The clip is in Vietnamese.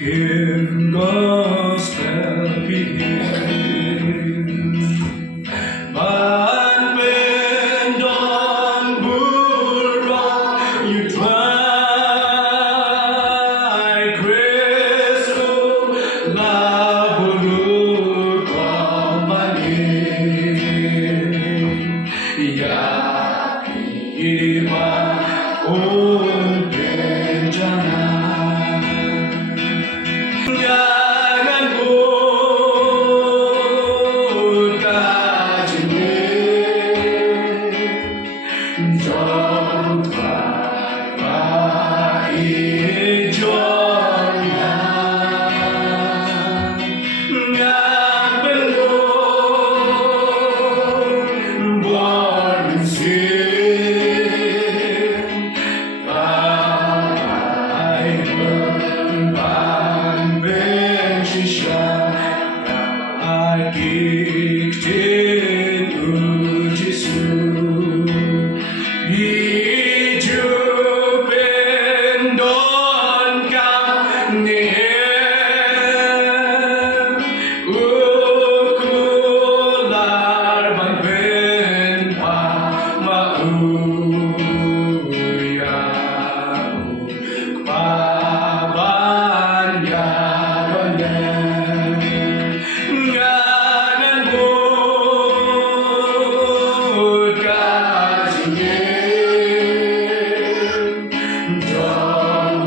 in gospel begins. Ban bên đón buồn rong you try Cristo la bulu company ya iba un penjana. Jangan buta jenis Jompa baik jomnya Yang belum bersin Baik berban bersisa Adik Tuhan Yesus hidup endonkan nihem ukular ban ben mauya paban ya nganan bud kajiye jom